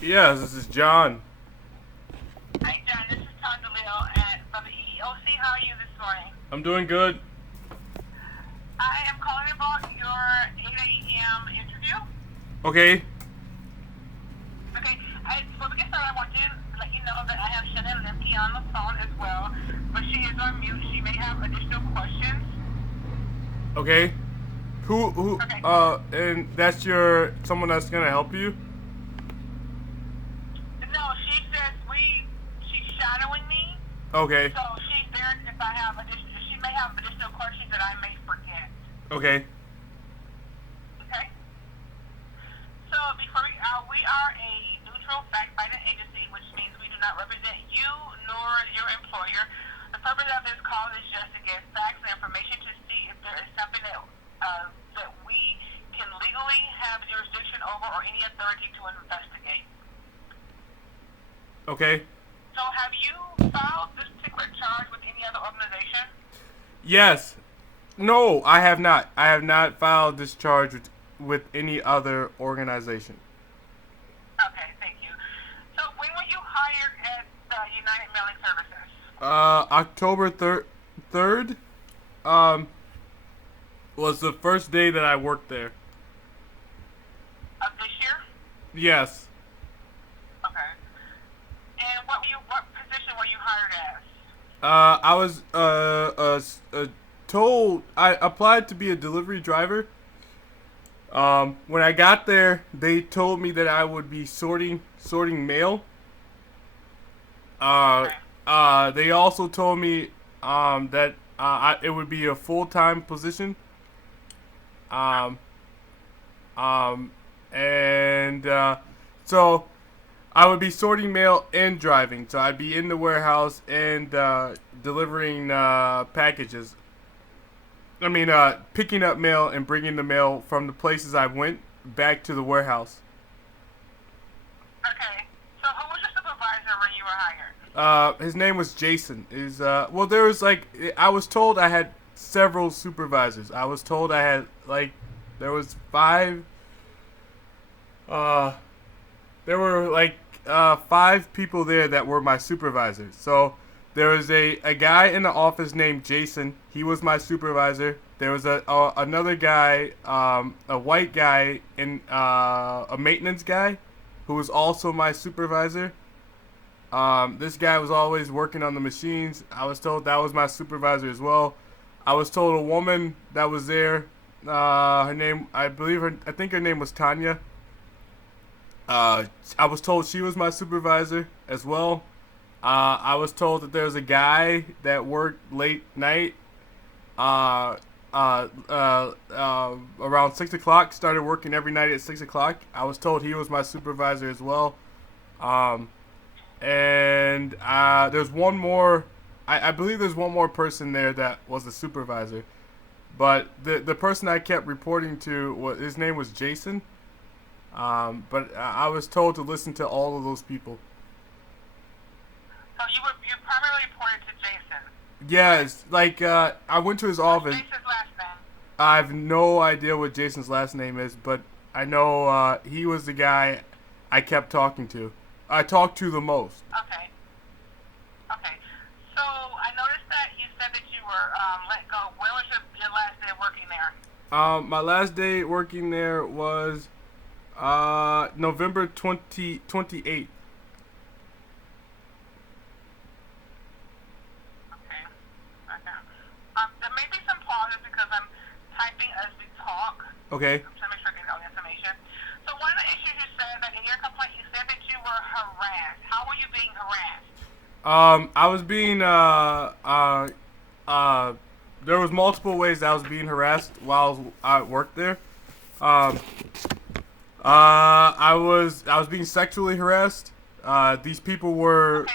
Yes, this is John. Hi, John. This is Tom DeLeo from the EEOC. How are you this morning? I'm doing good. I am calling about your 8 a.m. interview. Okay. Okay. Before we get started, I want to let you know that I have Shannon Limke on the phone as well, but she is on mute. She may have additional questions. Okay. Who, Okay. and that's your, someone that's gonna help you? No, she says she's shadowing me, Okay. so she's there if I have additional. She may have additional questions that I may forget. Okay. Okay. So we are a neutral fact-finding agency, which means we do not represent you nor your employer. The purpose of this call is just to get facts and information to see if there is something that we can legally have jurisdiction over or any authority to investigate. Okay. So have you filed this particular charge with any other organization? Yes. No, I have not. I have not filed this charge with any other organization. Okay, thank you. So when were you hired at United Mailing Services? October 3rd, um, was the first day that I worked there. Of this year? Yes. Okay. And what position were you hired as? I was, told, I applied to be a delivery driver. When I got there, they told me that I would be sorting mail. Okay. They also told me that it would be a full time position. Um, um, and so I would be sorting mail and driving. So I'd be in the warehouse and delivering packages. I mean, picking up mail and bringing the mail from the places I went back to the warehouse. Okay. So who was your supervisor when you were hired? His name was Jason. Well, there was like, I was told I had several supervisors. I was told I had like, there was five. Uh, there were like five people there that were my supervisors. So there was a guy in the office named Jason. He was my supervisor. There was another guy, a white guy, and a maintenance guy, who was also my supervisor. This guy was always working on the machines. I was told that was my supervisor as well. I was told a woman that was there. Her name, I think her name was Tanya. I was told she was my supervisor as well. I was told that there was a guy that worked late night. Around 6 o'clock, started working every night at 6 o'clock. I was told he was my supervisor as well. Um, and there's one more. I believe there's one more person there that was a supervisor, but the person I kept reporting to, his name was Jason. But I was told to listen to all of those people. So you primarily reported to Jason. Yes, like I went to his What's office. Jason's last name? I have no idea what Jason's last name is, but I know he was the guy I kept talking to. I talked to the most. Okay. Okay. So I noticed that you said that you were let go. When was your last day working there? My last day working there was November 28th. Okay. Okay. There may be some pauses because I'm typing as we talk. Okay. I'm trying to make sure I get all the information. So one of the issues you said that in your complaint you said that you were harassed. How were you being harassed? I was being there was multiple ways that I was being harassed while I worked there. Um, I was being sexually harassed. These people were. Okay.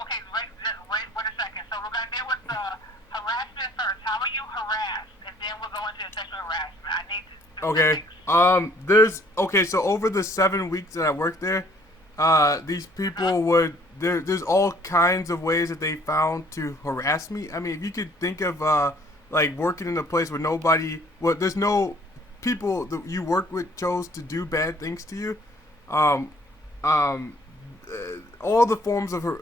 Okay. Wait a second. So we're gonna deal with the harassment first. How were you harassed, and then we'll go into the sexual harassment. I need Okay. specifics. There's okay. So over the 7 weeks that I worked there, these people would there's all kinds of ways that they found to harass me. I mean, if you could think of like working in a place where there's no people that you work with chose to do bad things to you. um, um, all the forms of her,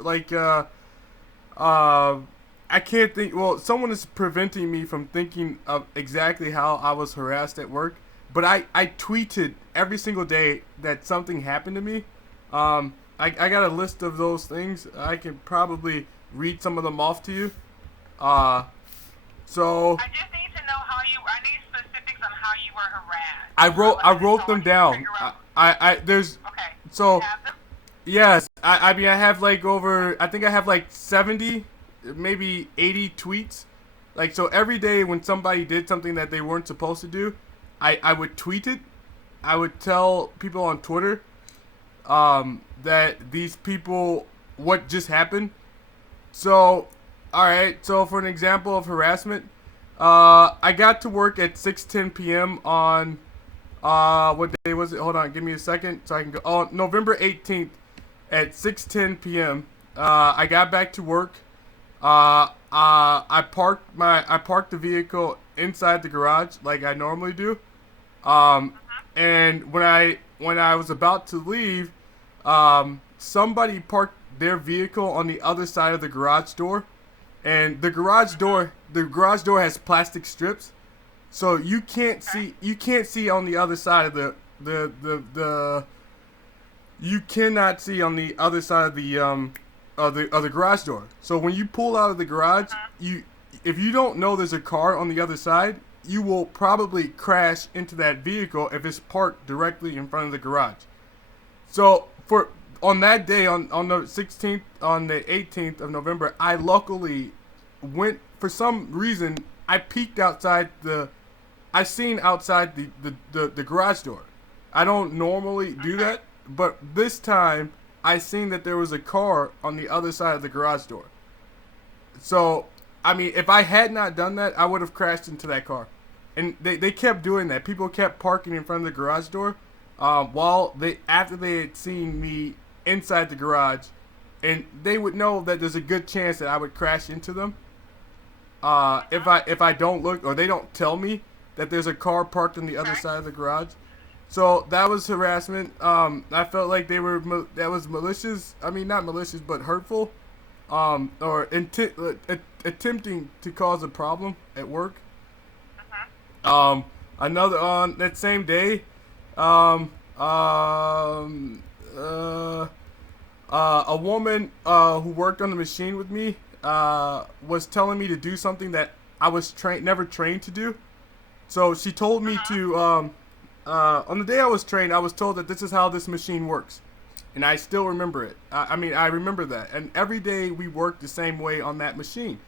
I can't think. Well, someone is preventing me from thinking of exactly how I was harassed at work. But I tweeted every single day that something happened to me. I got a list of those things. I can probably read some of them off to you. Uh, so I just need to know how you. I need specifics on how you were harassed. I wrote So I them need to down. figure out. There's Okay. You so have them. yes. I mean I have like over. I think I have like 70, maybe 80 tweets. Like so every day when somebody did something that they weren't supposed to do, I would tweet it. I would tell people on Twitter that these people what just happened. So, all right. So for an example of harassment, I got to work at 6:10 p.m. on what day was it? Hold on, give me a second so I can go. Oh, November 18th at 6:10 p.m. I got back to work. I parked the vehicle inside the garage like I normally do. And when I was about to leave, somebody parked their vehicle on the other side of the garage door, and the garage door has plastic strips, so you can't see on the other side of the you cannot see on the other side of the garage door. So when you pull out of the garage, if you don't know there's a car on the other side, you will probably crash into that vehicle if it's parked directly in front of the garage. So for on that day on the 16th on the 18th of November, I luckily went for some reason I peeked outside I seen outside the garage door. I don't normally do that, but this time I seen that there was a car on the other side of the garage door. So, I mean, if I had not done that, I would have crashed into that car. And they kept doing that. People kept parking in front of the garage door after they had seen me inside the garage, and they would know that there's a good chance that I would crash into them. If I don't look or they don't tell me that there's a car parked on the other side of the garage. So that was harassment. I felt like that was malicious. I mean, not malicious, but hurtful. Or attempting to cause a problem at work. Another on that same day, a woman who worked on the machine with me was telling me to do something that I was never trained to do. So she told me to on the day I was trained, I was told that this is how this machine works. And I still remember it. I mean, I remember that. And every day we worked the same way on that machine,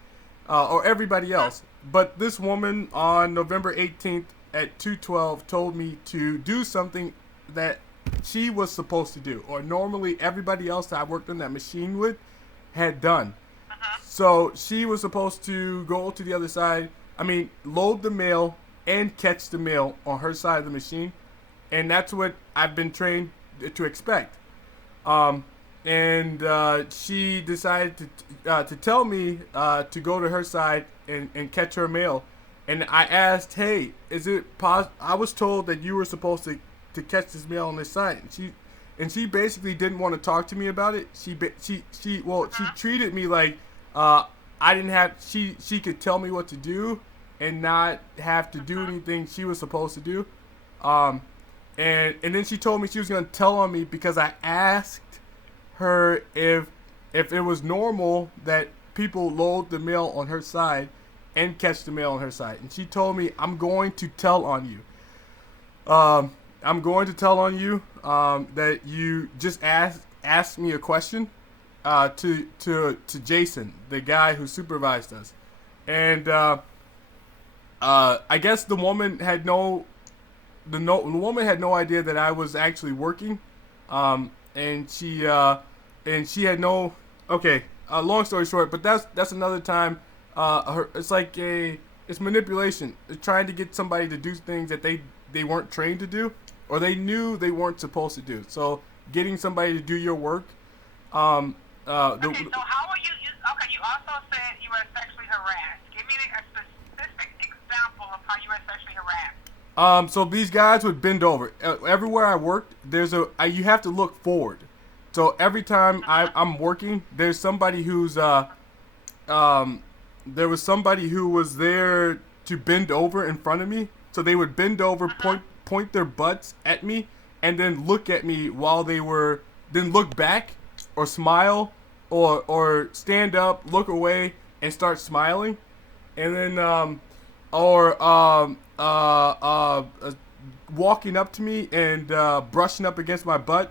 or everybody else. But this woman on November 18th at 2:12 told me to do something that she was supposed to do, or normally everybody else that I worked on that machine with had done. So she was supposed to go to the other side. I mean, load the mail and catch the mail on her side of the machine, and that's what I've been trained to expect. She decided to tell me to go to her side and catch her mail. And I asked, "Hey, is it I was told that you were supposed to catch this mail on this side." And she basically didn't want to talk to me about it. She treated me like I didn't have she could tell me what to do and not have to do anything she was supposed to do. And then she told me she was gonna tell on me because I asked her if it was normal that people load the mail on her side and catch the mail on her side. And she told me, "I'm going to tell on you. I'm going to tell on you that you just asked me a question to Jason, the guy who supervised us." And I guess the woman had no idea that I was actually working, and she had no. Okay, long story short, but that's another time. It's manipulation. It's trying to get somebody to do things that they weren't trained to do, or they knew they weren't supposed to do. So getting somebody to do your work. So how were you? Okay, you also said you were sexually harassed. Give me a specific example of how you were sexually harassed. So these guys would bend over. Everywhere I worked, you have to look forward. So every time I'm working, there's somebody who's um, there was somebody who was there to bend over in front of me. So they would bend over, point their butts at me, and then look at me while then look back or smile or stand up, look away, and start smiling, and then or walking up to me and brushing up against my butt.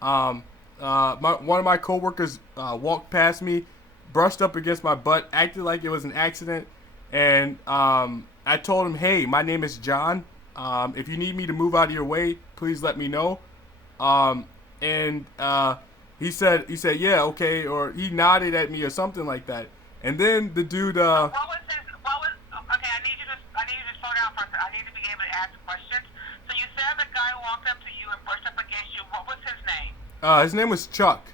One of my coworkers walked past me, brushed up against my butt, acted like it was an accident, and I told him, "Hey, my name is John. If you need me to move out of your way, please let me know." And he said, "Yeah, okay," or he nodded at me or something like that. And then the dude. Okay, I need you to slow down for a second. I need to be able to ask questions. So you said the guy walked up to you and brushed up against you. What was his name? His name was Chuck.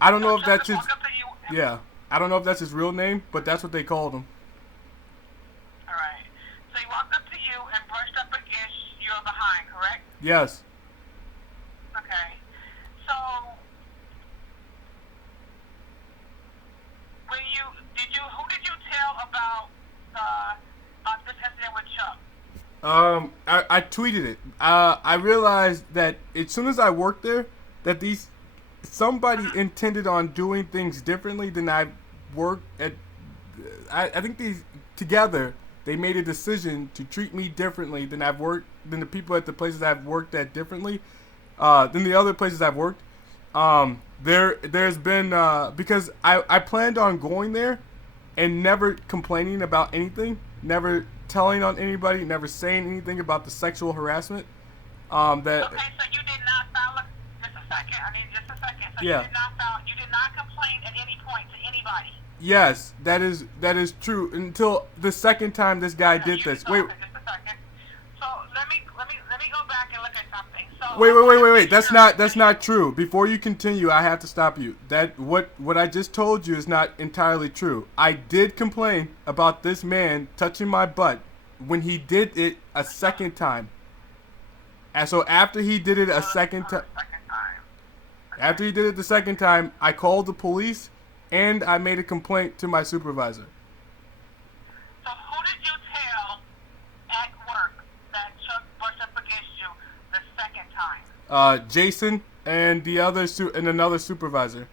I don't know if that's his. Walked up to you. Yeah, I don't know if that's his real name, but that's what they called him. All right. So he walked up to you and brushed up against your behind, correct? Yes. Okay. So who did you tell about this incident with Chuck? I tweeted it. I realized that as soon as I worked there, that somebody intended on doing things differently than I worked at. I think together they made a decision to treat me differently than the people at the places I've worked at differently, than the other places I've worked. There's been because I planned on going there and never complaining about anything, never telling on anybody, never saying anything about the sexual harassment. Okay, so you did not file just a second. I need just a second. So Yeah. you did not complain at any point to anybody. Yes, that is true. Until the second time this guy did this. Wait. Just a second. So let me go back and look at something. So Wait. That's not true. Before you continue, I have to stop you. What I just told you is not entirely true. I did complain about this man touching my butt when he did it a second time. And so after he did it a second time, after he did it the second time, I called the police and I made a complaint to my supervisor. So who did you tell at work that Chuck brushed up against you the second time? Jason and another supervisor.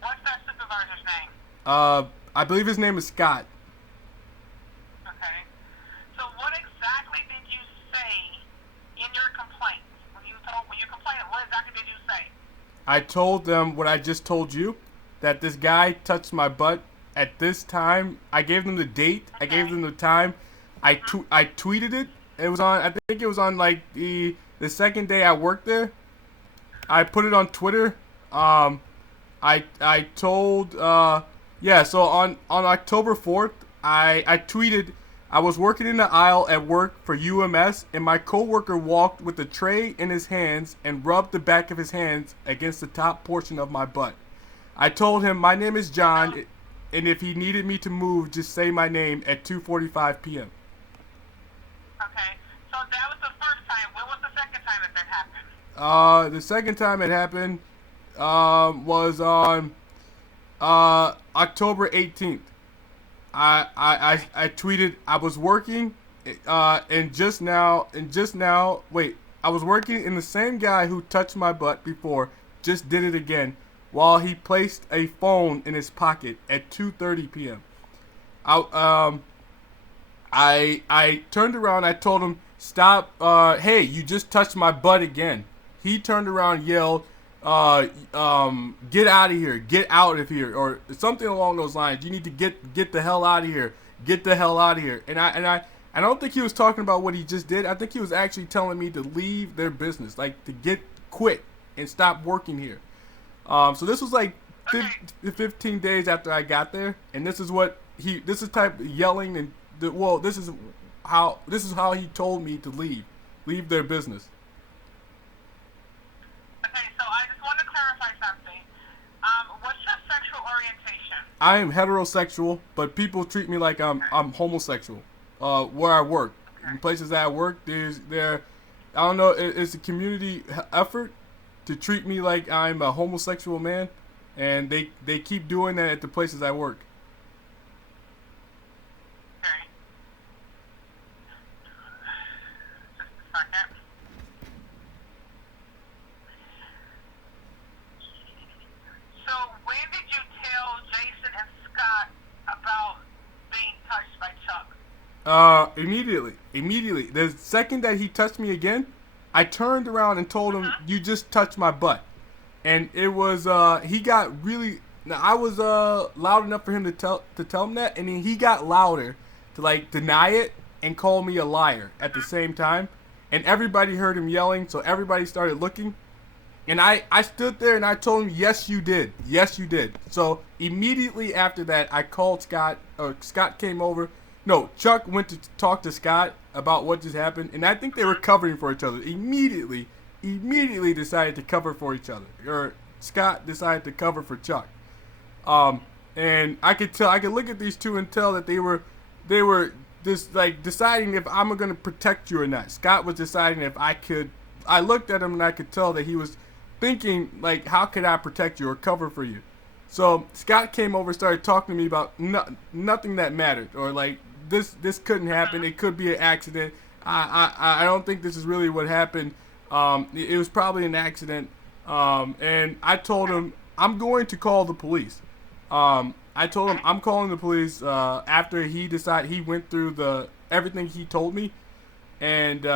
What's that supervisor's name? I believe his name is Scott. Okay. So what exactly did you say in your complaint? When you complained, what exactly did you say? I told them what I just told you, that this guy touched my butt at this time. I gave them the date. Okay. I gave them the time. I tweeted it. It was on. I think it was on like the second day I worked there. I put it on Twitter. I told. So on October 4th, I tweeted. I was working in the aisle at work for UMS, and my coworker walked with a tray in his hands and rubbed the back of his hands against the top portion of my butt. I told him, "My name is John, and if he needed me to move, just say my name at 2:45 p.m." Okay, so that was the first time. When was the second time that happened? The second time it happened was on October 18th. I tweeted I was working I was working and the same guy who touched my butt before just did it again while he placed a phone in his pocket at 2:30 p.m. I turned around, I told him, "Stop, hey, you just touched my butt again." He turned around and yelled, "Get out of here, get out of here," or something along those lines. "You need to get the hell out of here, get the hell out of here." And I don't think he was talking about what he just did. I think he was actually telling me to leave their business, like to quit and stop working here. So this was like 15 days after I got there, and this is type of yelling and this is how he told me to leave their business. Okay, so I just want to clarify something. What's your sexual orientation? I am heterosexual, but people treat me like I'm homosexual. where I work. In places that I work, I don't know, it's a community effort to treat me like I'm a homosexual man, and they keep doing that at the places I work. Okay. Just a second. So when did you tell Jason and Scott about being touched by Chuck? Immediately. The second that he touched me again, I turned around and told him, "You just touched my butt." And it was, he got really, now I was, loud enough for him to tell him that, and then he got louder to, like, deny it and call me a liar at the same time. And everybody heard him yelling, so everybody started looking. And I stood there and I told him, "Yes, you did. Yes, you did." So immediately after that, I called Scott, or Scott came over. No, Chuck went to talk to Scott about what just happened, and I think they were covering for each other. Immediately decided to cover for each other. Or Scott decided to cover for Chuck. And I could look at these two and tell that they were just like deciding if I'm gonna protect you or not. Scott was deciding if I could. I looked at him and I could tell that he was thinking, like, how could I protect you or cover for you? So Scott came over, started talking to me about nothing that mattered, or like this couldn't happen. It could be an accident. I don't think this is really what happened. It was probably an accident. And I told him I'm going to call the police. I told him I'm calling the police after he went through everything he told me, and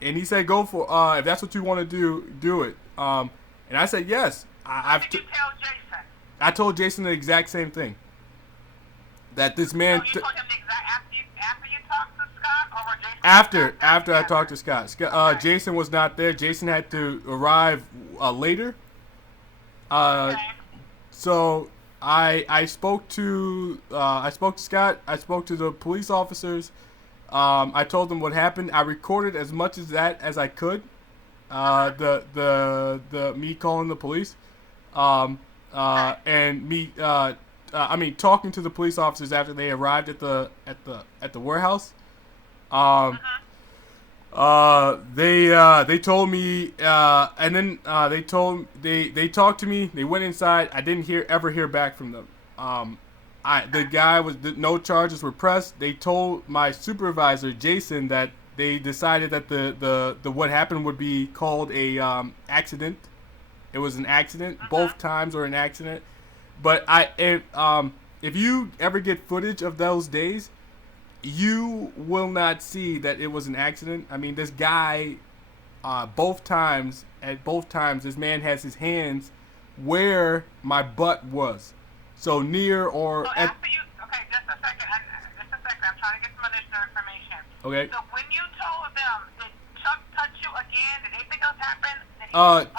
he said, "Go for if that's what you want to do it." And I said yes. Did you tell Jason? I told Jason the exact same thing. That this man. So you told him the exact after you talked to Scott, or were Jason? After I talked to Scott. Okay. Jason was not there. Jason had to arrive later. Okay. So I spoke to Scott. I spoke to the police officers. I told them what happened. I recorded as much as that as I could. The me calling the police. And me. Talking to the police officers after they arrived at the warehouse. They told me, and then they talked to me. They went inside. I didn't ever hear back from them. No charges were pressed. They told my supervisor Jason that they decided that the what happened would be called a accident. It was an accident. Both times were an accident. But if you ever get footage of those days, you will not see that it was an accident. I mean, this guy, both times, this man has his hands where my butt was. So near or... So after you... Okay, just a second. I'm trying to get some additional information. Okay. So when you told them, did Chuck touch you again? Did anything else happen?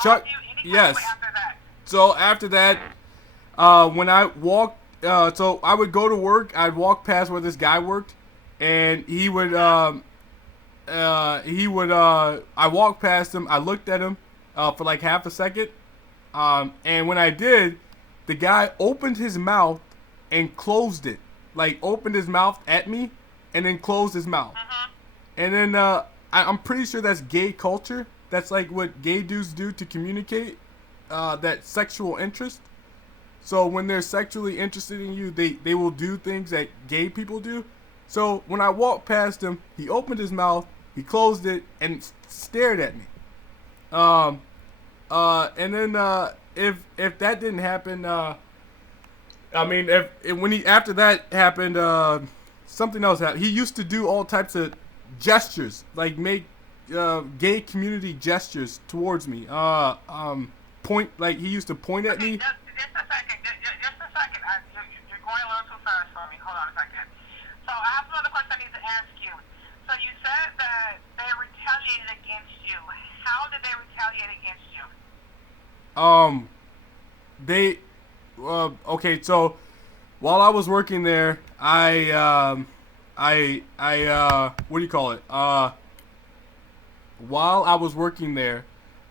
Chuck... Yes. After that? So after that, when I walked... so I would go to work. I'd walk past where this guy worked. And he would, I walked past him, I looked at him, for like half a second, and when I did, the guy opened his mouth and closed it, like opened his mouth at me, and then closed his mouth, and then, I'm pretty sure that's gay culture, that's like what gay dudes do to communicate, that sexual interest. So when they're sexually interested in you, they will do things that gay people do. So when I walked past him, he opened his mouth, he closed it, and stared at me. And then if that didn't happen, after that happened, something else happened. He used to do all types of gestures, like make gay community gestures towards me. Point, like he used to point at me. Just a second. You're going a little too fast for me. Hold on a second. So I have another question I need to ask you. So you said that they retaliated against you. How did they retaliate against you? Okay, so while I was working there, I what do you call it? While I was working there,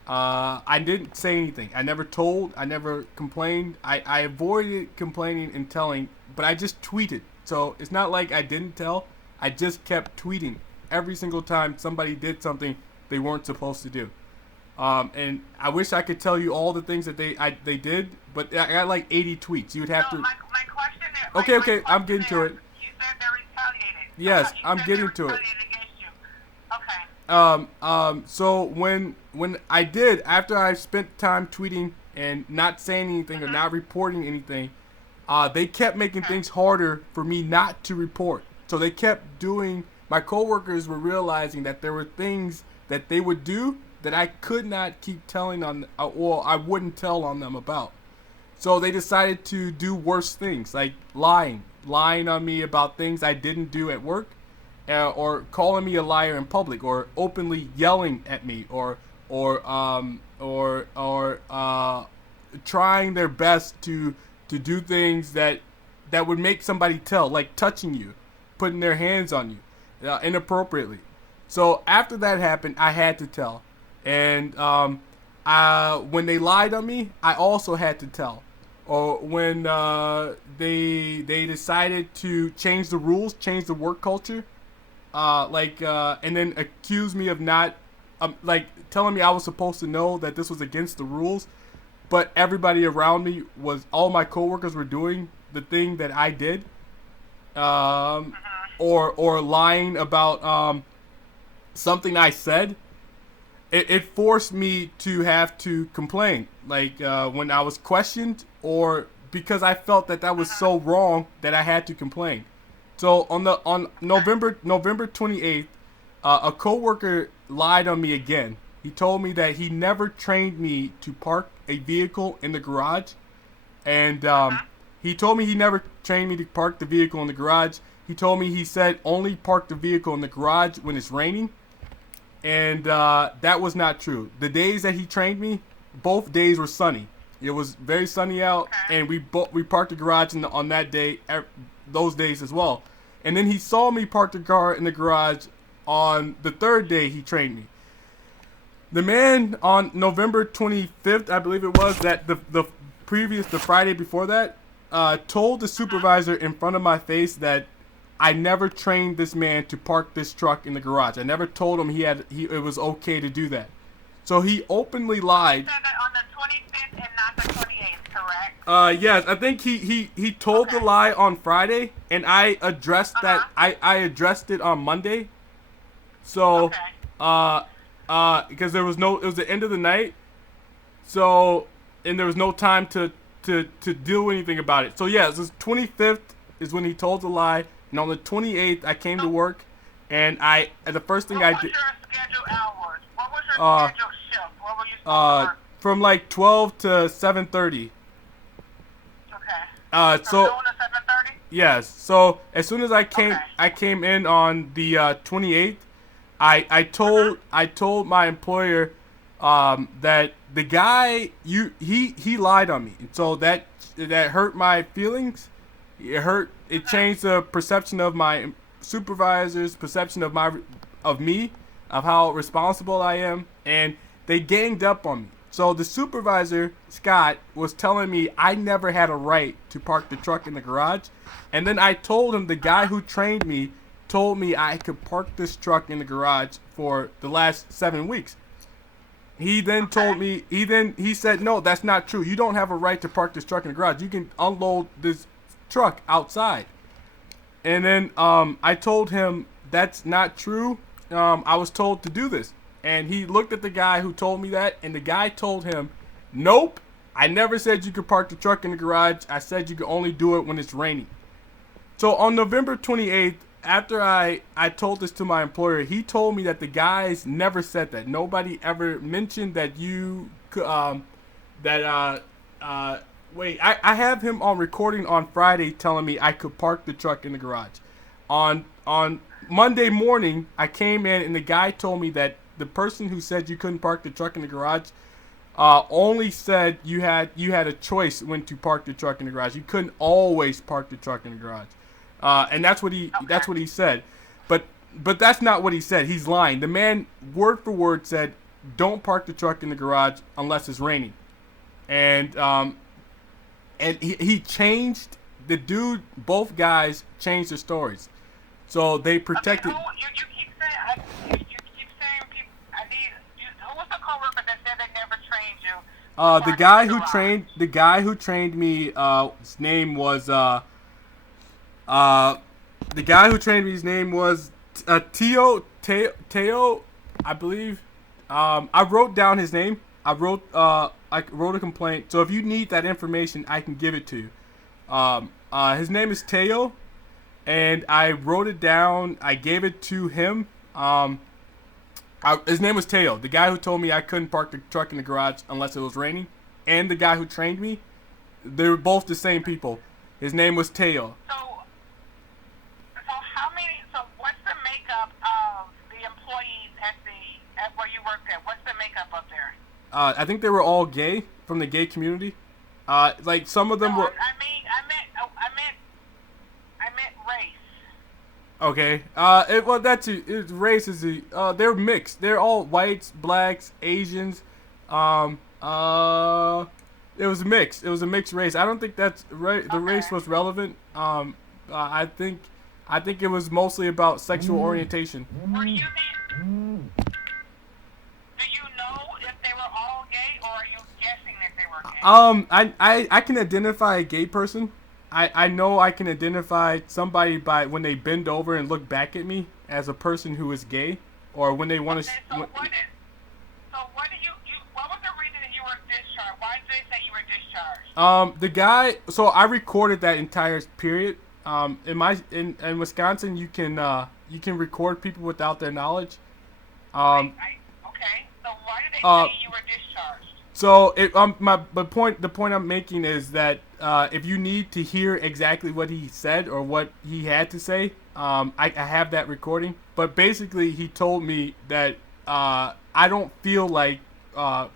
I didn't say anything. I never complained. I avoided complaining and telling, but I just tweeted. So it's not like I didn't tell. I just kept tweeting every single time somebody did something they weren't supposed to do. And I wish I could tell you all the things that they did, but I got like 80 tweets. You would have to. My question is. Okay, I'm getting to it. You said they retaliated. Yes, I'm getting to it. Okay. So when I did, after I spent time tweeting and not saying anything or not reporting anything, they kept making things harder for me not to report. So they kept doing. My coworkers were realizing that there were things that they would do that I could not keep telling on, or I wouldn't tell on them about. So they decided to do worse things, like lying on me about things I didn't do at work, or calling me a liar in public, or openly yelling at me, or trying their best to do things that would make somebody tell, like touching you, putting their hands on you, inappropriately. So after that happened, I had to tell. And when they lied on me, I also had to tell. Or when they decided to change the rules, change the work culture, and then accuse me of not, telling me I was supposed to know that this was against the rules, but everybody around me all my coworkers were doing the thing that I did, or lying about something I said. It forced me to have to complain, when I was questioned, or because I felt that was so wrong that I had to complain. So on November 28th, a coworker lied on me again. He told me that he never trained me to park a vehicle in the garage, and he told me he never trained me to park the vehicle in the garage. He said only park the vehicle in the garage when it's raining. And that was not true. The days that he trained me, both days were sunny. It was very sunny out, and we parked the garage on that day, those days as well. And then he saw me park the car in the garage on the third day he trained me. The man on November 25th, I believe it was, that the Friday before that, told the supervisor in front of my face that I never trained this man to park this truck in the garage. I never told him it was okay to do that. So he openly lied. You said that on the 25th and not the 28th, correct? Yes, I think he told the lie on Friday, and I addressed that. I addressed it on Monday. So, because it was the end of the night. So, and there was no time to do anything about it. So yeah, this 25th is when he told the lie. And on the 28th, I came to work, and the first thing I did. What was your scheduled hours? What was your scheduled shift? What were you supposed to work? From like 12 to 7:30. Okay. So. From 12 to 7:30? Yes. So as soon as I came in on the 28th, I told my employer that the guy he lied on me, and so that hurt my feelings. It changed the perception of my supervisor's perception of me, of how responsible I am, and they ganged up on me. So the supervisor, Scott, was telling me I never had a right to park the truck in the garage, and then I told him the guy who trained me told me I could park this truck in the garage for the last 7 weeks. He then told me, he said, no, that's not true. You don't have a right to park this truck in the garage. You can unload this truck outside. And then I told him that's not true. I was told to do this. And he looked at the guy who told me that, and the guy told him, nope, I never said you could park the truck in the garage. I said you could only do it when it's raining. So on November 28th, after I told this to my employer, he told me that the guys never said that. Nobody ever mentioned that you could, wait, I have him on recording on Friday telling me I could park the truck in the garage. On Monday morning, I came in and the guy told me that the person who said you couldn't park the truck in the garage only said you had a choice when to park the truck in the garage. You couldn't always park the truck in the garage. And that's what he said. But that's not what he said. He's lying. The man word for word said, "Don't park the truck in the garage unless it's raining." And he changed the dude. Both guys changed their stories. So they Okay, protected. you keep saying you keep saying people. I need you. Who was the coworker that said they never trained you to The park in the guy who trained garage? the guy who trained me, his name was uh the guy who trained me. His name was Teo, I believe. I wrote down his name. I wrote a complaint. So if you need that information, I can give it to you. His name is Teo, and I wrote it down. I gave it to him. His name was Teo, the guy who told me I couldn't park the truck in the garage unless it was raining, and the guy who trained me. They were both the same people. His name was Teo. So how many? So what's the makeup of the employees at where you worked at? What's the makeup up there? I think they were all gay from the gay community. Like some of No, them were. I meant race. Okay. Well, that's it. Race is they're mixed. They're all whites, blacks, Asians. Um. It was mixed. It was a mixed race. I don't think that's right. The race was relevant. I think it was mostly about sexual orientation. Were you the? Do you know if they were all gay, or are you guessing that they were gay? I can identify a gay person. I know I can identify somebody by when they bend over and look back at me as a person who is gay, or when they want to. Okay, so what do what was the reason that you were discharged? Why did they say you were discharged? The guy. So I recorded that entire period. In Wisconsin, you can record people without their knowledge. Okay, so why did they say you were discharged? So the point I'm making is that if you need to hear exactly what he said or what he had to say, I have that recording. But basically, he told me that I don't feel like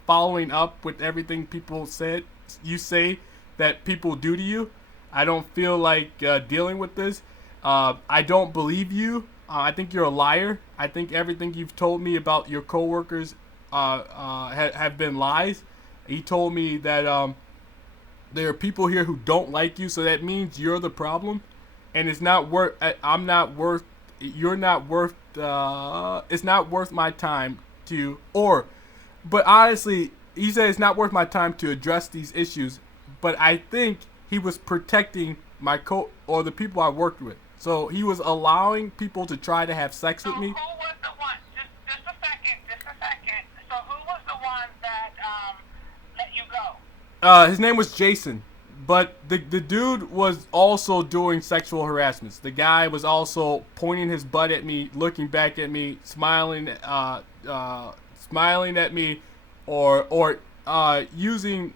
following up with everything people said. You say that people do to you. I don't feel like dealing with this. I don't believe you. I think you're a liar. I think everything you've told me about your coworkers have been lies. He told me that there are people here who don't like you, so that means you're the problem, and it's not worth. I'm not worth. You're not worth. It's not worth my time to. But honestly, he said it's not worth my time to address these issues. But I think he was protecting my or the people I worked with. So he was allowing people to try to have sex with me. Who was the one? Just a second. So who was the one that let you go? His name was Jason, but the dude was also doing sexual harassments. The guy was also pointing his butt at me, looking back at me, smiling at me, or using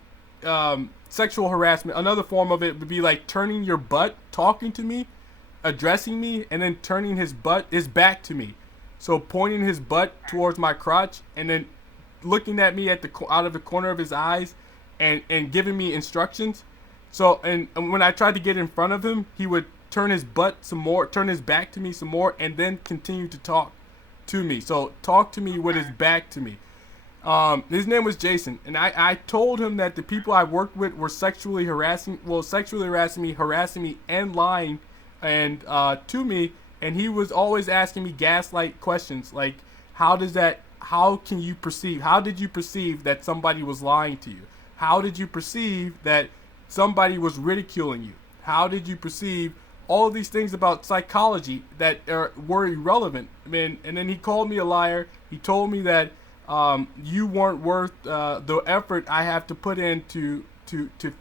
sexual harassment. Another form of it would be like turning your butt, talking to me, addressing me, and then turning his back to me. So pointing his butt towards my crotch, and then looking at me out of the corner of his eyes, and giving me instructions. So and when I tried to get in front of him, he would turn his back to me some more, and then continue to talk to me. So talk to me with his back to me. His name was Jason, and I told him that the people I worked with were sexually harassing me, and lying, and to me, and he was always asking me gaslight questions like, how did you perceive that somebody was lying to you? How did you perceive that somebody was ridiculing you? How did you perceive all of these things about psychology that were irrelevant? I mean, and then he called me a liar. He told me that you weren't worth the effort I have to put in to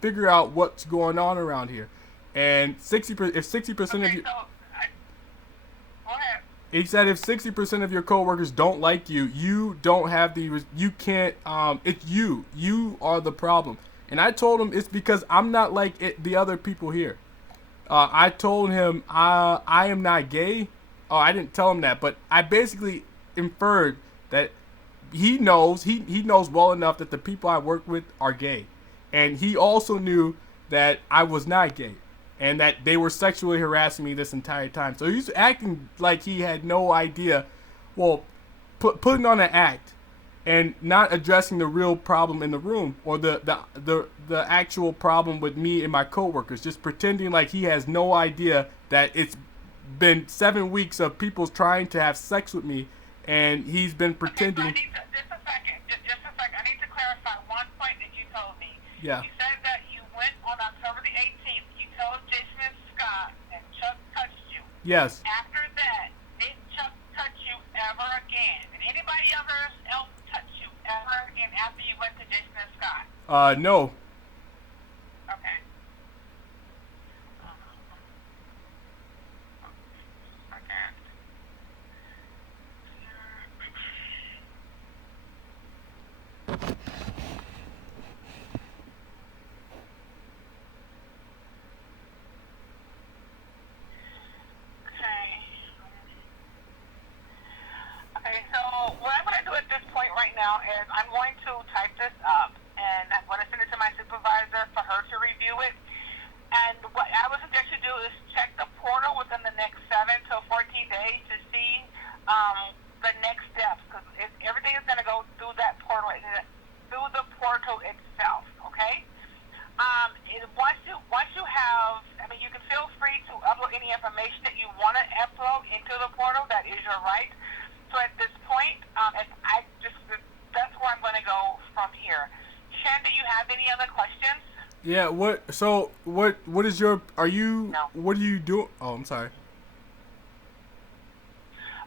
figure out what's going on around here. And if 60% of you, Go ahead. he said if 60% of your coworkers don't like you, you don't have you can't. It's you are the problem. And I told him it's because I'm not like the other people here. I told him I am not gay. Oh, I didn't tell him that, but I basically inferred that he knows well enough that the people I work with are gay, and he also knew that I was not gay, and that they were sexually harassing me this entire time. So he's acting like he had no idea. Well, putting on an act and not addressing the real problem in the room, or the actual problem with me and my coworkers, just pretending like he has no idea that it's been 7 weeks of people trying to have sex with me, and he's been Okay, so I pretending. need to, just a second, just a second. I need to clarify one point that you told me. Yeah. You said that you went on October the 18th. You told Jason and Scott that Chuck touched you. Yes. After that, did Chuck touch you ever again? Did anybody else touch you ever again after you went to Jason and Scott? No. Okay. Okay. Okay, so what I'm going to do at this point right now is I'm going to type this up and I'm going to send it to my supervisor for her to review it. And what I would suggest you do is check the portal within the next 7 to 14 days to see the next steps, because everything is going to go through that portal, through the portal itself. Okay. Once you have, I mean, you can feel free to upload any information that you want to upload into the portal. That is your right. So at this point, that's where I'm going to go from here. Shen, do you have any other questions? Yeah. What is your? Are you? No. What do you do? Oh, I'm sorry.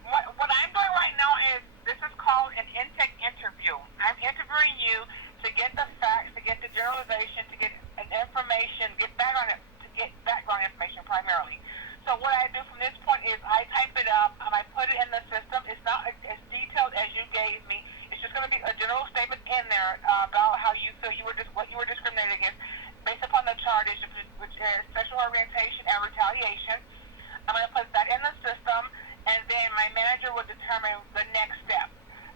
What I'm doing right now is, this is called an intake interview. I'm interviewing you to get the facts, to get the generalization, to get an information, to get background information primarily. So what I do from this point is I type it up and I put it in the system. It's not as detailed as you gave me. It's just going to be a general statement in there about how you feel what you were discriminated against based upon the charge, which is sexual orientation and retaliation. I'm going to put that in the system, and then my manager will determine the next step.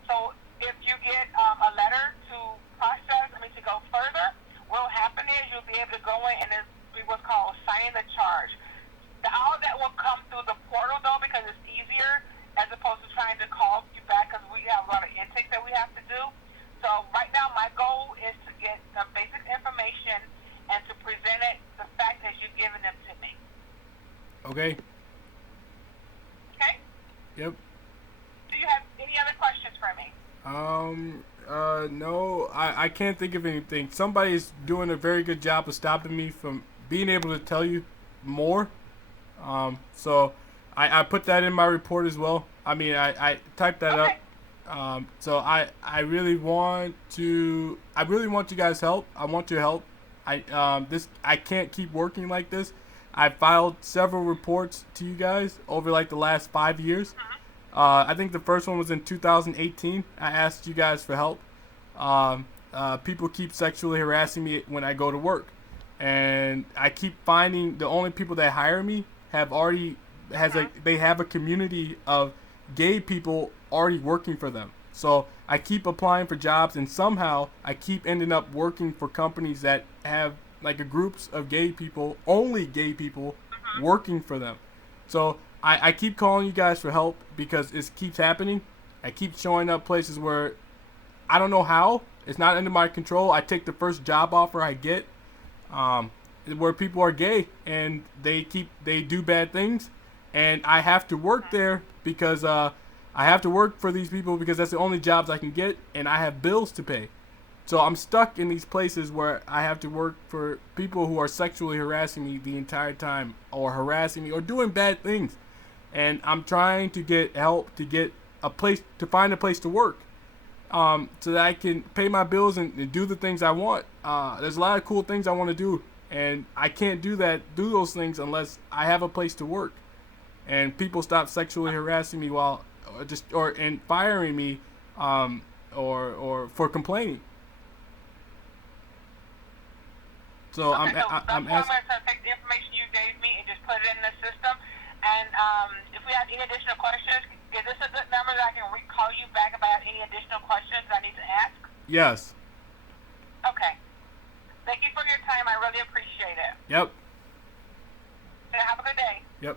So if you get a letter to go further, what will happen is you'll be able to go in and it's what's called signing the charge. All of that will come through the portal, though, because it's easier as opposed to trying to call you back, because we have a lot of intake that we have to do. So right now my goal is to get some basic information and to present it, the fact that you've given them to me. Okay. Okay? Yep. Do you have any other questions for me? No, I can't think of anything. Somebody's doing a very good job of stopping me from being able to tell you more. So I put that in my report as well. I mean, I typed that Okay. up. So I really want you guys' help. I want your help. I can't keep working like this. I filed several reports to you guys over like the last 5 years. I think the first one was in 2018. I asked you guys for help. People keep sexually harassing me when I go to work, and I keep finding the only people that hire me they have a community of gay people already working for them. So I keep applying for jobs, and somehow I keep ending up working for companies that have like a groups of gay people, only gay people, working for them. So I keep calling you guys for help because it keeps happening. I keep showing up places where I don't know how. It's not under my control. I take the first job offer I get, where people are gay and they do bad things, and I have to work there because I have to work for these people because that's the only jobs I can get, and I have bills to pay. So I'm stuck in these places where I have to work for people who are sexually harassing me the entire time, or harassing me, or doing bad things. And I'm trying to get help to get find a place to work, so that I can pay my bills and do the things I want. There's a lot of cool things I want to do, and I can't do those things unless I have a place to work. And people stop sexually harassing me and firing me, or for complaining. So Okay, I'm I'm asking. going to take the information you gave me and just put it in the system. And if we have any additional questions, is this a good number that I can call you back if I have any additional questions I need to ask? Yes. Okay. Thank you for your time. I really appreciate it. Yep. And have a good day. Yep.